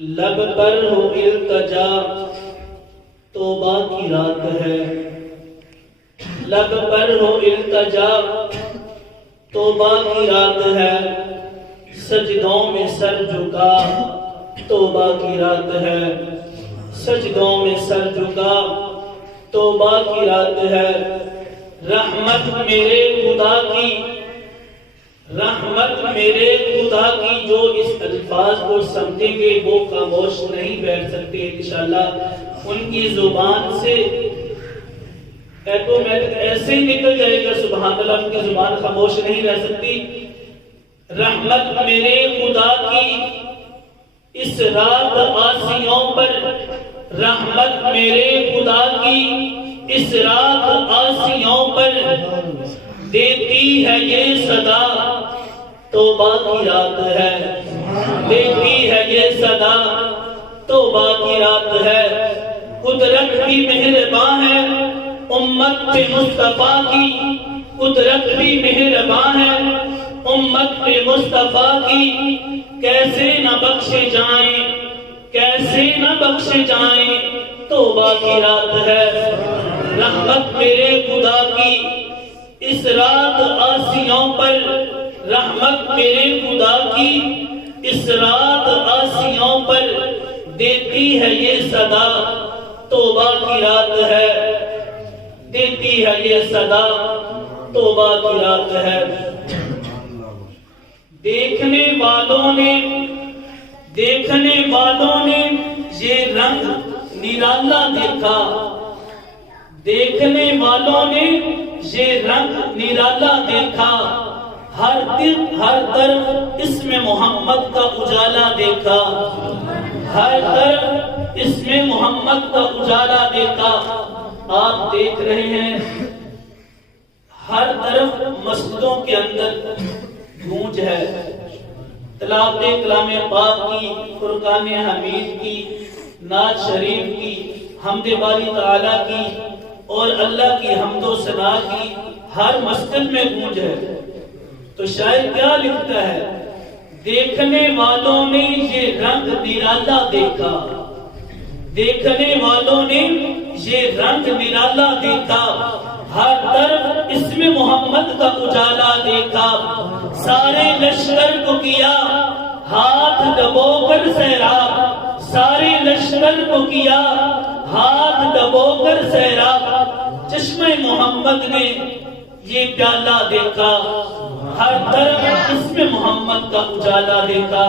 لب پر ہو التجا توبہ کی رات ہے، لب پر ہو التجا توبہ کی رات ہے، سجدوں میں سر جھکا توبہ کی رات ہے، سجدوں میں سر جھکا توبہ کی رات ہے۔ رحمت میرے خدا کی، رحمت میرے خدا کی، جو اس الفاظ کو سمجھیں گے وہ خاموش نہیں بیٹھ سکتے انشاءاللہ۔ ان کی زبان سے ایٹومیٹک ایسے ہی نکل جائے گا سبحان اللہ، ان کی زبان خاموش نہیں رہ سکتی۔ رحمت میرے خدا کی اس رات آسیوں پر، رحمت میرے خدا کی اس رات آسیوں پر، دیتی ہے یہ صدا توبہ کی رات ہے، دیتی ہے یہ صدا توبہ کی رات ہے۔ قدرت بھی مہربان ہے امت پہ مصطفیٰ کی، قدرت بھی مہربان ہے امت پہ مصطفیٰ کی، کیسے نہ بخشے جائیں، کیسے نہ بخشے جائیں توبہ کی رات ہے۔ رحمت میرے خدا کی اس رات آسیوں پر، رحمت میرے خدا کی اس رات آسیوں پر، دیتی ہے یہ صدا توبہ کی رات ہے، دیتی ہے یہ صدا توبہ کی رات ہے۔ دیکھنے والوں نے، دیکھنے والوں نے یہ رنگ نرالا دیکھا، دیکھنے والوں نے یہ رنگ نرالا دیکھا، ہر طرف اس میں محمد کا اجالا دیکھا، ہر طرف اس میں محمد کا اجالا دیکھا۔ آپ دیکھ رہے ہیں ہر طرف مسجدوں کے اندر گونج ہے، تلاوت کلام پاک کی، فرقان حمید کی، نعت شریف کی، حمد باری تعالیٰ کی اور اللہ کی حمد و ثنا کی ہر مسجد میں گونج ہے۔ تو شاعر کیا لکھتا ہے؟ دیکھنے والوں نے یہ رنگ نرالا دیکھا، دیکھنے والوں نے یہ رنگ نرالا دیکھا، ہر طرف اس میں محمد کا اجالا دیکھا، سارے لشکر کو کیا ہاتھ دبو کر سیراب، سارے لشکر کو کیا ہاتھ دبو کر سیراب، چشمہ محمد نے یہ پیالہ دیکھا، ہر طرف اس میں محمد کا اجالا دیکھا۔